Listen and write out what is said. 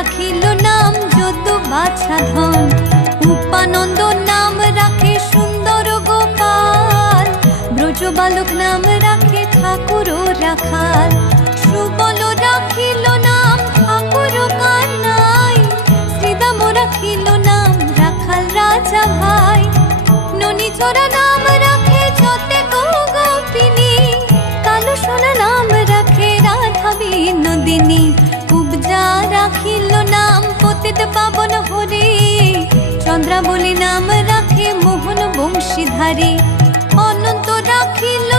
রাখিল নাম যদু বাছা ধন। উপানন্দ নাম রাখে সুন্দর গোপাল, ব্রজ বালক নাম রাখে ঠাকুর রাখাল। সুবল রাখিল নাম ঠাকুর কানাই, শ্রীদাম রাখিল নাম রাখাল রাজা ভাই। ননীচরা নাম রাখে যতে গোপিনী, কালো সোনা নাম রাখে রাধা বিনোদিনী। কুবজা রাখিল নাম পতিত পাবন হরে, চন্দ্রাবলী নাম রাখে মোহন বংশীধারী। অনন্ত রাখিল